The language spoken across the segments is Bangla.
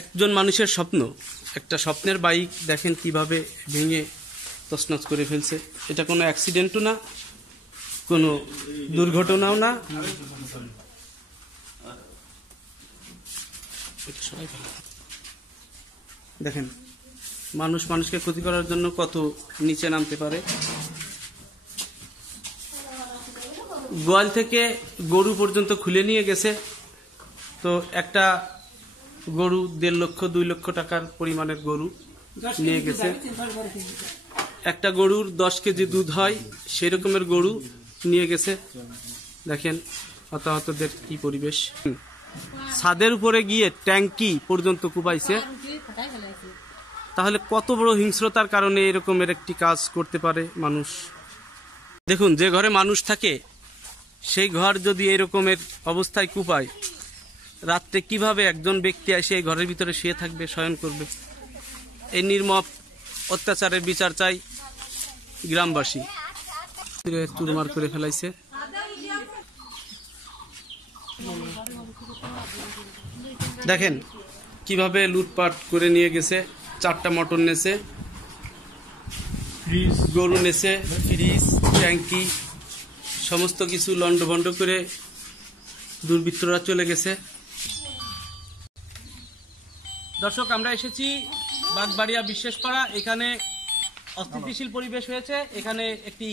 একজন মানুষের স্বপ্ন, একটা স্বপ্নের বাইক দেখেন কিভাবে ভেঙে তছনছ করে ফেলছে। এটা কোনো অ্যাক্সিডেন্টও না, কোনো দুর্ঘটনাও না। দেখেন মানুষ মানুষকে ক্ষতি করার জন্য কত নিচে নামতে পারে। গোয়াল থেকে গরু পর্যন্ত খুলে নিয়ে গেছে। তো একটা গরু 1.5 লক্ষ 2 লক্ষ টাকার পরিমাণের গরু নিয়ে গেছে। একটা গরুর 10 কেজি দুধ হয় সেই রকমের গরু নিয়ে গেছে। দেখেন হতাহতদের কি পরিবেশ। ছাদের উপরে গিয়ে ট্যাঙ্কি পর্যন্ত কুপাইছে। তাহলে কত বড় হিংস্রতার কারণে এরকমের একটি কাজ করতে পারে মানুষ। দেখুন, যে ঘরে মানুষ থাকে সেই ঘর যদি এরকমের অবস্থায় কুপায়, রাত্রে কিভাবে একজন ব্যক্তি এসে এই ঘরের ভিতরে শুয়ে থাকবে, শয়ন করবে। এই নির্মম অত্যাচারের বিচার চাই গ্রামবাসী। চুরমার করে ফেলাইছে। দেখেন কিভাবে লুটপাট করে নিয়ে গেছে। 4টা মোটর নেছে, গরু নেছে, ফ্রিজ, ট্যাঙ্কি, সমস্ত কিছু লন্ডভন্ড করে দুর্বৃত্তরা চলে গেছে। দর্শক, আমরা এসেছি বাগবাড়িয়া বিশ্বাসপাড়া। এখানে অস্থিতিশীল পরিবেশ হয়েছে। এখানে একটি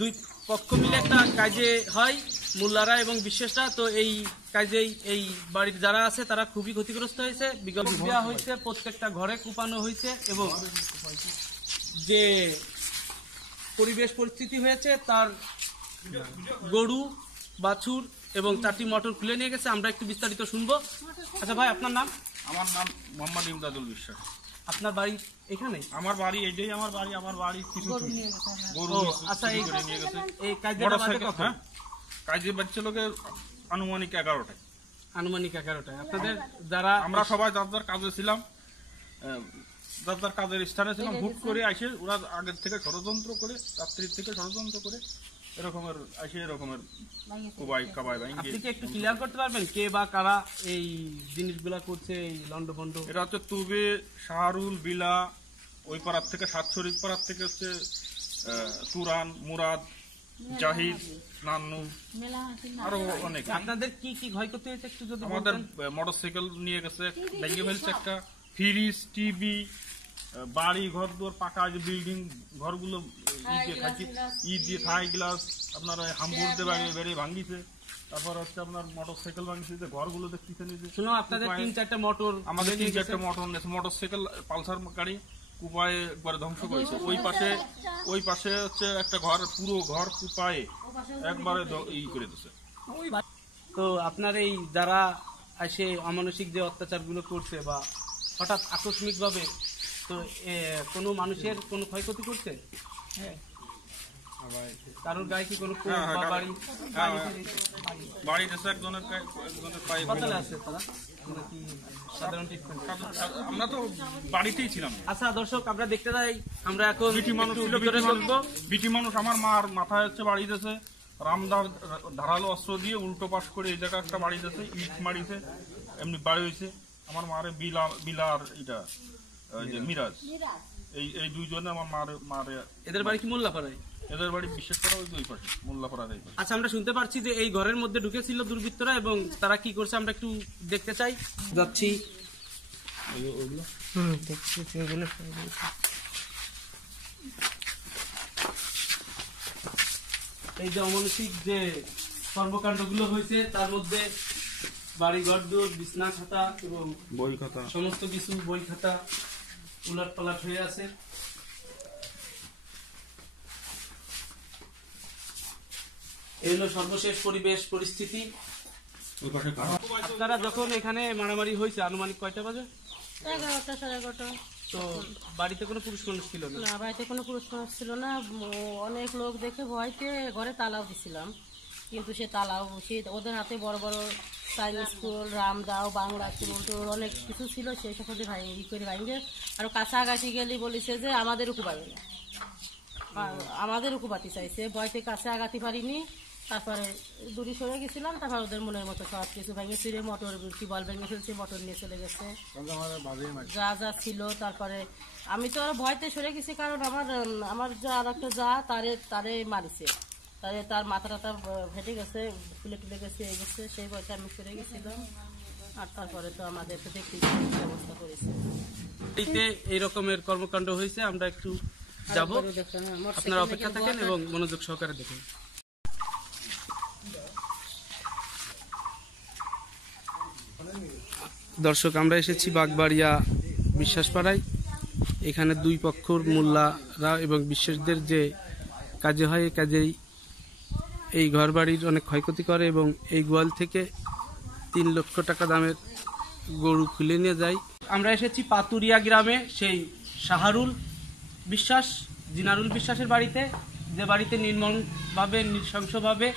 2 পক্ষ মিলে একটা কাজে হয়, মোল্লারা এবং বিশ্বাসরা। তো এই কাজেই এই বাড়ির যারা আছে তারা খুবই ক্ষতিগ্রস্ত হয়েছে। বিগত দেওয়া হয়েছে, প্রত্যেকটা ঘরে কুপানো হয়েছে এবং যে পরিবেশ পরিস্থিতি হয়েছে তার গরু, বাছুর এবং 4টি মোটর খুলে নিয়ে গেছে। আমরা একটু বিস্তারিত শুনবো। আচ্ছা ভাই, আপনার নাম? আমার নাম মোহাম্মদ ইমদাদুল বিশ্বাস। আপনার বাড়ি এখানে? আমার বাড়ি এইটাই, আমার বাড়ি কিছু গরু। আচ্ছা, এই কাজে বাচ্চা লোকের আনুমানিক 11টায়। আনুমানিক 11টায়। আপনাদের যারা আমরা সবাই যার কাজে ছিলাম, যার কাজের স্থানে ছিলাম, হুট করে আসে ওরা আগের থেকে ষড়যন্ত্র করে, রাত্রির থেকে ষড়যন্ত্র করে এরকমের আসে, এরকমের কুবাই কাবাই। আপনি কি একটু ক্লিয়ার করতে পারবেন কে বা কারা এই জিনিসগুলা করছে, এই লন্ডভন্ড? এটা হচ্ছে তুবে, শাহরুল, বিলা, ওই পাড়ার থেকে সাতশরীফ পাড়ার থেকে হচ্ছে তুরান, মুরাদ, জাহিদ, নান্নু, আরো অনেক। আপনাদের কি কি ক্ষয়ক্ষতি হয়েছে একটু যদি? আমাদের মোটরসাইকেল নিয়ে গেছে, ভেঙে ফেলছে একটা, ফ্রিজ, টিভি, বাড়ি ঘর দুয়ার, পাকা যে বিল্ডিং ঘরগুলো দিয়ে থাই গ্লাস, আপনার হাম্বুর দিয়ে বেড়ে ভাঙিছে। তারপর হচ্ছে আপনার মোটরসাইকেল ভাঙিছে, ঘরগুলো দেখতেছে নিজে। শুনো, আপনাদের 3-4টা মোটর, আমাদের 3-4টা মোটর নেছে। মোটরসাইকেল পালসার গাড়ি কুপায়ে একবারে ধ্বংস করেছে। ওই পাশে হচ্ছে একটা ঘর, পুরো ঘর কুপায়ে একবারে করে দিচ্ছে। তো আপনার এই যারা এসে অমানসিক যে অত্যাচারগুলো করছে বা হঠাৎ আকস্মিক ভাবে, তো কোনো মানুষের কোনো ক্ষয়ক্ষতি করছে? হ্যাঁ, কারোর গায়ে কি কোনো বাড়ি দেশে একজনের পায়ে আছে তারা নাকি সাধারণ ট্রিটমেন্ট? আমরা তো বাড়িতেই ছিলাম। আচ্ছা দর্শক, আমরা দেখতে যাই। আমরা এখন বিটি মানুষ আমার মার মাথায় হচ্ছে বাড়ি দিয়েছে, রামদার ধারালো অস্ত্র দিয়ে উল্টো পাশ করে এই জায়গায় একটা বাড়ি দিয়েছে, ইট মারিছে, এমনি বাড়ি হয়েছে। আমার মারে বিলার এটা মিরাজ, এই দুইজনে আমার মারে। এদের বাড়ি কি মোল্লাপাড়ায়? এদের বাড়ি বিশেষ করে ওই 2 পাশে, মোল্লাপাড়ার। আচ্ছা, আমরা শুনতে পাচ্ছি যে এই ঘরের মধ্যে ঢুকেছিল দুর্বৃত্তরা এবং তারা কি করছে আমরা একটু দেখতে চাই। যাচ্ছি। এই যে অমানসিক যে কর্মকাণ্ডগুলো হয়েছে তার মধ্যে বাড়ি ঘর দূর, বিছনা খাতা এবং বই খাতা, সমস্ত কিছু বই খাতা উলট পালট হয়ে আছে। এই হলো সর্বশেষ পরিবেশ পরিস্থিতি। আপনারা যখন এখানে মারামারি হয়েছে আনুমানিক কয়টা বাজে? 11টা, 11:30। তো বাড়িতে কোনো পুরুষ মানুষ ছিল না? না, বাড়িতে কোনো পুরুষ মানুষ ছিল না। অনেক লোক দেখে ভয়তে ঘরে তালাও দিছিলাম, কিন্তু সে তালাও, সে ওদের হাতে বড় বড় চাইনিজ স্কুল, রামদাও, বাংলা স্কুল অনেক কিছু ছিল, সেই সব করে ভাঙে আর কাছাকাছি গেলে বলেছে যে আমাদেরও কুবাবে না, আমাদেরও কুবাতে চাইছে। ভয়তে কাছে আগাতে পারিনি। তারপরে দূরে সরে গেছিলাম, তারপর ওদের মনের মতো সব কিছু ভেঙে চুরে মোটর টিউবওয়েল ভেঙে ফেলছে, মোটর নিয়ে চলে গেছে যা যা ছিল। তারপরে আমি তো আর ভয়তে সরে গেছি, কারণ আমার যা আর একটা যা তারে মারিছে, তার মাথা টাথা ফেটে গেছে, ফুলে টুলে গেছে, এই গেছে, সেই ভয়তে আমি সরে গেছিলাম। আর তারপরে তো আমাদের তো দেখতে ব্যবস্থা করেছে। এই রকমের কর্মকাণ্ড হয়েছে, আমরা একটু যাব, আপনারা অপেক্ষা থাকেন এবং মনোযোগ সহকারে দেখুন। দর্শক, আমরা এসেছি বাগবাড়িয়া বিশ্বাসপাড়ায়। এখানে দুই পক্ষর মোল্লারা এবং বিশ্বাসদের যে কাজে হয়, এই কাজেই এই ঘরবাড়ির অনেক ক্ষয়ক্ষতি করে এবং এই গোয়াল থেকে 3 লক্ষ টাকা দামের গরু খুলে নিয়ে যায়। আমরা এসেছি পাতুরিয়া গ্রামে সেই শাহরুল বিশ্বাস, জিনারুল বিশ্বাসের বাড়িতে, যে বাড়িতে নির্মমভাবে নৃশংসভাবে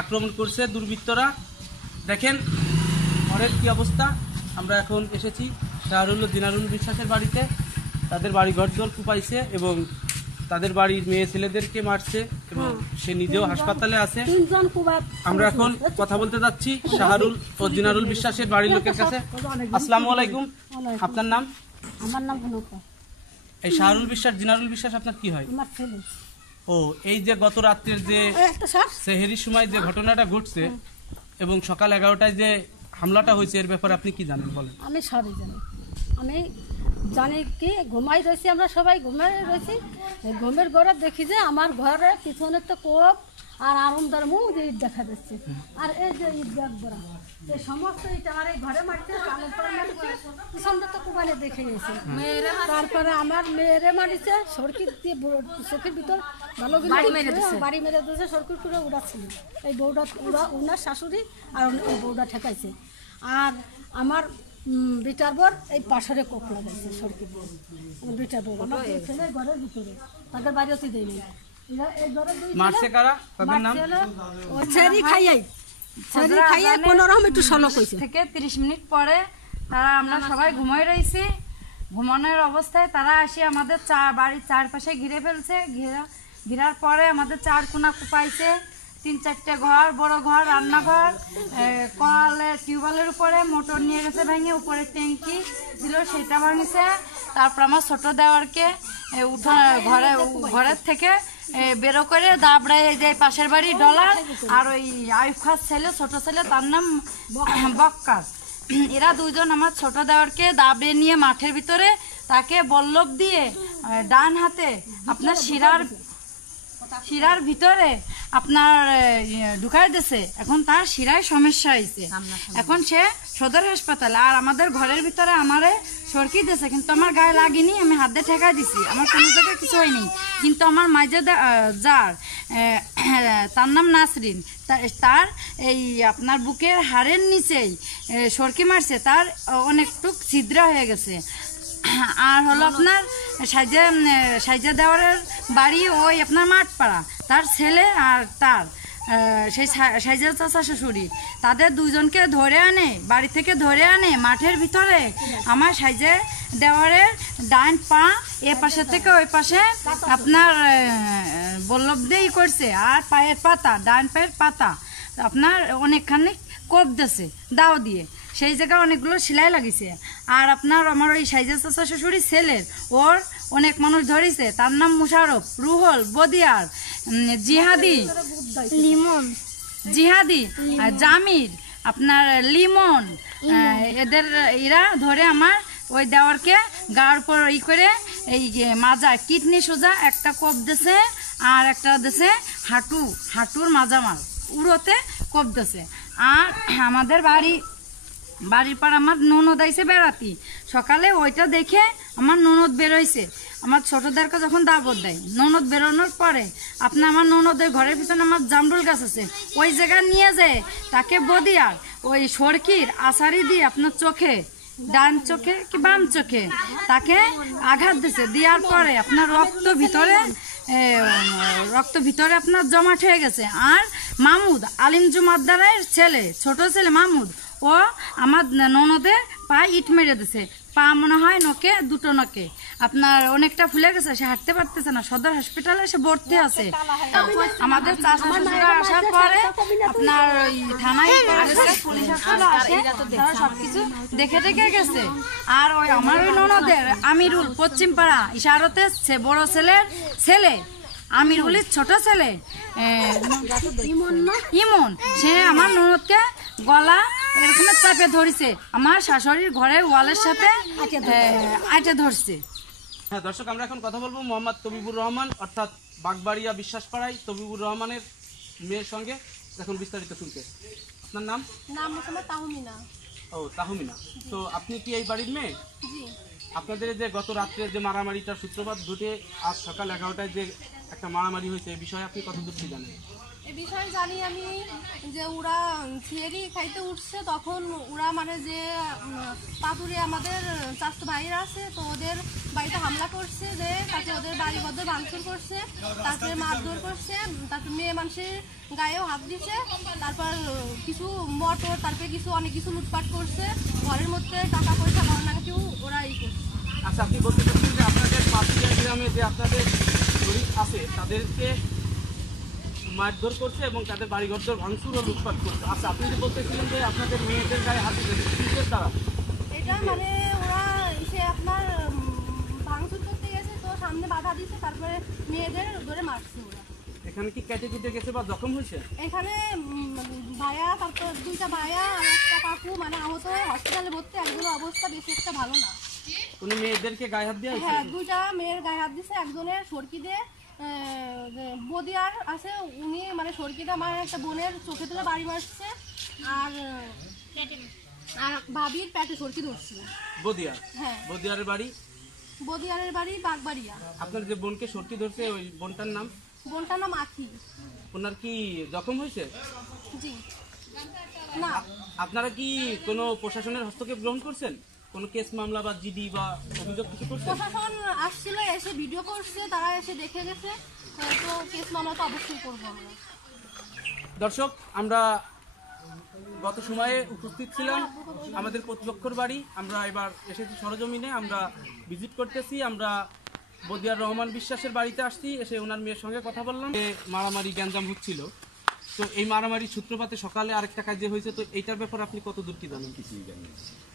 আক্রমণ করছে দুর্বৃত্তরা। দেখেন ঘরের কি অবস্থা। আমরা এখন এসেছি শাহরুল ও জিনারুল বিশ্বাসের বাড়িতে। তাদের বাড়ি ঘরদোর কুপাইছে এবং তাদের বাড়ির মেয়ে ছেলেদেরকে মারছে এবং সে নিজেও হাসপাতালে আছে। আমরা এখন কথা বলতে যাচ্ছি শাহরুল ও জিনারুল বিশ্বাসের বাড়ির লোকের কাছে। আসসালামু আলাইকুম, আপনার নাম? আমার নাম ভনুকা। এই শাহরুল বিশ্বাস, জিনারুল বিশ্বাস আপনার কি হয়? আমার ছেলে। ও, এই যে গত রাত্রের যে সেহেরির সময় যে ঘটনাটা ঘটছে এবং সকাল 11টায় যে হামলাটা হয়েছে, এর ব্যাপারে আপনি কি জানেন বলেন? আমি সবই জানি। আমি জানি কি ঘুমাই রয়েছি, আমরা সবাই ঘুমাই রয়েছি, ঘুমের ঘরে দেখি যে আমার ঘরে পিছনে তো কোপ আর আরামদার মুখ ইট দেখা যাচ্ছে, আর এই যে ইট ব্যাগ বড়া, এই সমস্ত ইট আমার এই ঘরে মারছে, পিছনটা তো কোপালে দেখে গেছে। তারপরে আমার মেয়েরে মারিছে, সরকি দিয়ে চোখের ভিতর ভালো বাড়ি মেরে দিয়েছে, সরকির করে উড়াচ্ছিল। এই বউটা উনার শাশুড়ি আর ওই বউটা ঠেকাইছে। আর আমার বিটার বর এই পাশরে কোপ লাগাইছে, সরকি বউ আমার বিটার বর আমার ছেলে ঘরের ভিতরে, তাদের বাড়ি অতি দেয়নি। মারছে কারা? তাদের নাম? থেকে 30 মিনিট পরে আমরা সবাই ঘুমাই রয়েছি। ঘুমানোর অবস্থায় তারা আসি আমাদের বাড়ির চারপাশে ঘিরে ফেলছে। ঘিরার পরে আমাদের 4 কোণা কুপাইছে, 3-4টে ঘর, বড় ঘর, রান্নাঘর, কলের টিউবওয়েলের উপরে মোটর নিয়ে গেছে ভেঙে, উপরে ট্যাঙ্কি ছিল সেটা ভাঙিছে। তারপর আমার ছোট দেওয়ারকে ঘরের থেকে বেরো করে দাবড়ায় যে পাশের বাড়ি ডলার আর ওই আইফ খাস ছেলে, ছোট ছেলে, তার নাম বক্কার, এরা দুজন আমার ছোট দেওয়ারকে দাবড়ে নিয়ে মাঠের ভিতরে তাকে বল্লভ দিয়ে ডান হাতে আপনার শিরার ভিতরে আপনার ঢুকাই দিয়েছে। এখন তার শিরায় সমস্যা হয়েছে, এখন সে সদর হাসপাতালে। আর আমাদের ঘরের ভিতরে আমারে সরকি দিয়েছে, কিন্তু আমার গায়ে লাগেনি, আমি হাত দিয়ে ঠেকা দিছি, আমার কোনো জায়গায় কিছু হয়নি। কিন্তু আমার মাঝে যার তার নাম নাসরিন, তার এই আপনার বুকের হাড়ের নিচেই সরকি মারছে, তার অনেকটুক ছিদ্র হয়ে গেছে। আর হলো আপনার সাইজা দেওয়ারের বাড়ি ওই আপনার মাঠপাড়া, তার ছেলে আর তার সেই সাইজা চাচা শ্বশুরি, তাদের দুজনকে ধরে আনে, বাড়ি থেকে ধরে আনে মাঠের ভিতরে। আমার সাইজে দেওয়ারের ডান পা এ পাশে থেকে ওই পাশে আপনার বল্লভ দিয়ে করছে, আর পায়ের পাতা, ডান পায়ের পাতা আপনার অনেকখানি কোপ দিয়েছে দাও দিয়ে, সেই জায়গায় অনেকগুলো সেলাই লাগিয়েছে। আর আপনার আমার ওই সাইজা চাচা শ্বশুরি ছেলের ওর অনেক মানুষ ধরেছে, তার নাম মুশারফ, রুহল, বদিয়ার, জিহাদি, জামির, আপনার লিমন, এরা ধরে আমার ওই দেওয়ারকে গার উপর করে এই মাজা কিডনি সোজা একটা কোপ দিছে, আর একটা দিছে হাঁটুর মাজামাল উড়োতে কোপ দিছে। আর আমাদের বাড়ির পর আমার ননদ আইছে বেড়াতি, সকালে ওইটা দেখে আমার ননদ বেরোইছে, আমার ছোটদেরকে যখন দাবত দেয়, ননদ বেরোনোর পরে আপনার আমার ননদের ঘরের পিছনে আমার জামরুল গাছ আছে, ওই জায়গায় নিয়ে যায় তাকে বদিয়ার ওই সরকির আষাঢ়ি দিয়ে আপনার চোখে, ডান চোখে কি বাম চোখে তাকে আঘাত দিছে। দেওয়ার পরে আপনার রক্ত ভিতরে আপনার জমাট হয়ে গেছে। আর মাহমুদ আলিম জুমাদ্দারের ছেলে, ছোট ছেলে মাহমুদ, ও আমার ননদের পায়ে ইট মেরে দিছে, পা মনে হয় নখে, দুটো নখে আপনার অনেকটা ফুলে গেছে, সে হাঁটতে পারতেছে না, সদর হসপিটালে সে ভর্তি আছে। আমাদের চাষা আসার পরে আপনার ওই থানায় পুলিশ আসে, তারা সবকিছু দেখে টেকে গেছে। আর ওই আমার ওই ননদের আমিরুল পশ্চিম পাড়া ইশারতে বড় ছেলের ছেলে আমিরুলের ছোট ছেলে ইমন, সে আমার ননদকে গলা এরকম চাপে ধরেছে, আমার শাশুড়ির ঘরের ওয়ালের সাথে আইটে ধরছে। হ্যাঁ দর্শক, আমরা এখন কথা বলবো মোহাম্মদ তবিবুর রহমান অর্থাৎ বাগবাড়িয়া বিশ্বাসপাড়ায় তবিবুর রহমানের মেয়ের সঙ্গে। এখন বিস্তারিত শুনতে। আপনার নাম? নাম হচ্ছে তাহমিনা। ও তাহমিনা, তো আপনি কি এই বাড়ির মেয়ে? জি। আপনাদের যে গত রাত্রে যে মারামারিটার সূত্রপাত ঘটে আজ সকাল 11টায় যে একটা মারামারি হয়েছে, এই বিষয়ে আপনি কতদূর কি জানেন? এই বিষয়ে জানি আমি যে ওরা ছিয়ারি খাইতে উঠছে, তখন ওরা মানে যে পাতুরে আমাদের চাচাতো ভাইরা আছে, তো ওদের বাড়িতে হামলা করছে, যে তারপরে ওদের বাড়ি বদ্ধ ভাঙচুর করছে, তারপরে মারধর করছে, তারপরে মেয়ে মানুষের গায়েও হাত দিছে, তারপর কিছু মটর, তারপরে কিছু অনেক কিছু লুটপাট করছে, ঘরের মধ্যে টাকা পয়সা গহনা কিছু ওরা ই করছে। আচ্ছা, আপনি বলতে চাচ্ছেন যে আপনাদের পাতুরিয়া গ্রামে যে আপনাদের শরীর আছে তাদেরকে মারধর করছে এবং তাদের বাড়িঘর ভাঙচুর ও লুটপাট করছে। আচ্ছা, আপনি যে বলতেছিলেন যে আপনাদের মেয়েদের গায়ে হাত দিয়েছে, কিসের দ্বারা? এটা মানে ওরা এসে আপনার ভাঙচুর করতে গেছে, তো সামনে বাধা দিচ্ছে, তারপরে মেয়েদের ধরে মারছে ওরা। এখানে কি কেটে কুটে গেছে বা জখম হয়েছে? এখানে ভাইয়া, তারপর দুইটা ভাইয়া আর একটা কাকু মানে আহত হয়ে হসপিটালে ভর্তি, একজনের অবস্থা বেশি একটা ভালো না। উনি মেয়েদেরকে গায়ে হাত দিয়ে? হ্যাঁ, দুইটা মেয়ের গায়ে হাত দিছে, একজনের সরকি দিয়ে বদিয়ার আছে, উনি মানে সরকিটা আমার একটা বোনের চোখে তুলে বাড়ি মারছে, আর ভাবির পেটে সরকি ধরছে। বদিয়া? হ্যাঁ, বদিয়ারের বাড়ি? বদিয়ারের বাড়ি বাগবাড়িয়া। আপনার যে বোনকে সর্টি ধরছে ওই বোনটার নাম? বোনটার নাম আখি। ওনার কি জখম হয়েছে? জি না। আপনারা কি কোনো প্রশাসনের হস্তক্ষেপ গ্রহণ করছেন? কোনো কেস মামলা বা জিডি বা অভিযোগ কিছু করছেন? প্রশাসন আসছিল, এসে ভিডিও করছে, তারা এসে দেখে গেছে, তো কেস মামলা তো অবশ্যই করবো আমরা। দর্শক, আমরা গত সময়ে উপস্থিত ছিলাম আমাদের প্রতিপক্ষর বাড়ি। আমরা এবার এসেছি সরজমিনে, আমরা ভিজিট করতেছি। আমরা বদিয়ার রহমান বিশ্বাসের বাড়িতে আসছি, এসে ওনার মেয়ের সঙ্গে কথা বললাম। মারামারি গ্যাঞ্জাম হচ্ছিল, তো এই মারামারি সূত্রপাতে সকালে আরেকটা কাজ হয়েছে, তো এইটার ব্যাপারে আপনি কত দূর কি জানেন? কিছুই জানি।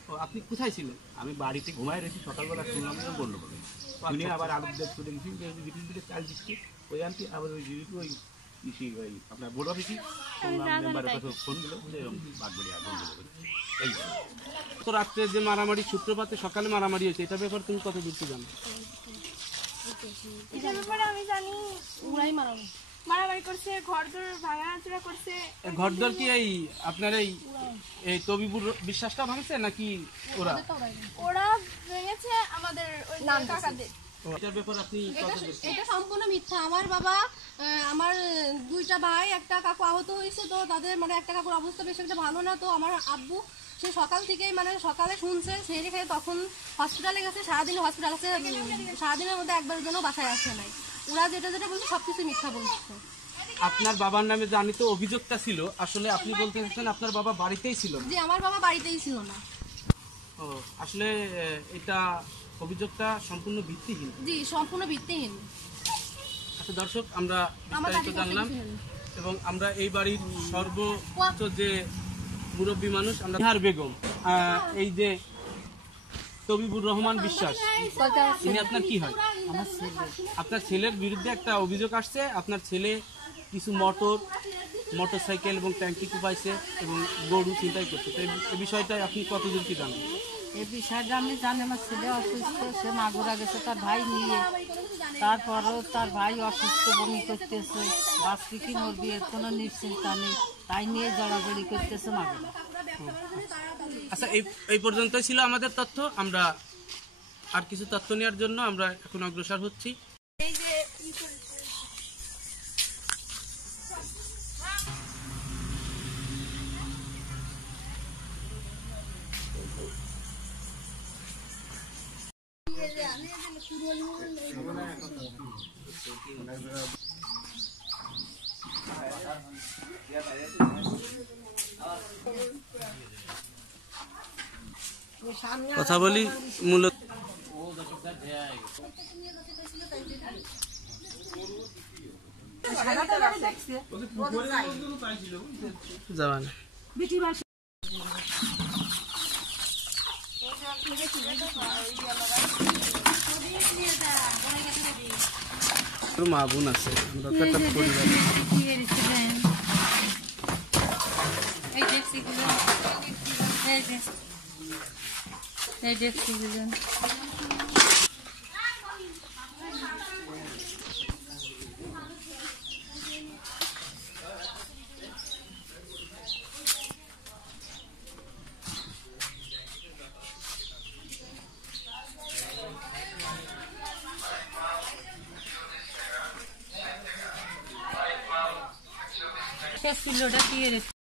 ও, আপনি কোথায় ছিলেন? আমি বাড়িতে ঘুমাই রয়েছি, সকালবেলা শুনলাম বললো বলে শুনে আবার আলু দেখ করে দিচ্ছি চাল দিচ্ছি, ওই আনছি আবার ওই যেহেতু ওই কৃষি ওই আপনার বোর্ড অফিসি মেম্বারের কাছে ফোন দিল, বাগবাড়ি আগুন দিল। এই তো রাত্রে যে মারামারি সূত্রপাতে সকালে মারামারি হয়েছে, এটার ব্যাপারে তুমি কত দূর কি জানো? এটার ব্যাপারে আমি জানি ওরাই মারামারি করছে, ঘরদোর ভাঙাচোরা করছে। ঘরদোর কি এই আপনার এই তবিবুর বিশ্বাসটা ভাঙছে নাকি ওরা? ওরা ভেঙেছে আমাদের ওই কাকাদের। এটার ব্যাপারে আপনি কত দূর? এটা সম্পূর্ণ মিথ্যা। আমার বাবা, আমার দুইটা ভাই, একটা কাকু আহত হয়েছে, তো তাদের মানে একটা কাকুর অবস্থা বেশি একটা ভালো না, তো আমার আব্বু সে সকাল থেকেই মানে সকালে শুনছে, সেই রেখে তখন হসপিটালে গেছে, সারাদিন হসপিটাল আছে, সারাদিনের মধ্যে একবারের জন্য বাসায় আসে নাই। ওরা যেটা যেটা বলছে সবকিছু মিথ্যা বলছে। আপনার বাবার নামে জানি তো অভিযোগটা ছিল, আসলে আপনি বলতে চাচ্ছেন আপনার বাবা বাড়িতেই ছিল? জি, আমার বাবা বাড়িতেই ছিল না। ও, আসলে এটা অভিযোগটা সম্পূর্ণ ভিত্তিহীন। জি, সম্পূর্ণ ভিত্তিহীন। আচ্ছা দর্শক, আমরা বিস্তারিত জানলাম এবং আমরা এই বাড়ির সর্বোচ্চ যে মুরব্বী মানুষ, আমরা নিহার বেগম, এই যে তবিবুর রহমান বিশ্বাস, ইনি আপনার কি হয়? আপনার ছেলের বিরুদ্ধে একটা অভিযোগ আসছে, আপনার ছেলে কিছু মোটরসাইকেল এবং ট্যাঙ্কি কুপাইছে এবং গরু ছিনতাই করছে, তো এই বিষয়টা আপনি কতদূর কি জানেন? এই বিষয়টা আমি জানি, আমার ছেলে অসুস্থ, সে মাগুরা গেছে তার ভাই নিয়ে, তারপরেও তার ভাই অসুস্থ, বমি করতেছে, বাঁচবি কি মরবি এর কোনো নিশ্চিন্তা নেই, তাই নিয়ে জড়াজড়ি করতেছে মাগুরা। আচ্ছা, এই পর্যন্তই ছিল আমাদের তথ্য। আমরা আর কিছু তথ্য নেওয়ার জন্য আমরা এখন অগ্রসর হচ্ছি। কথা বলি মূলত যাবা না মা বোন আছে আমরা তো একটা পরিবার কিলোটা দিয়ে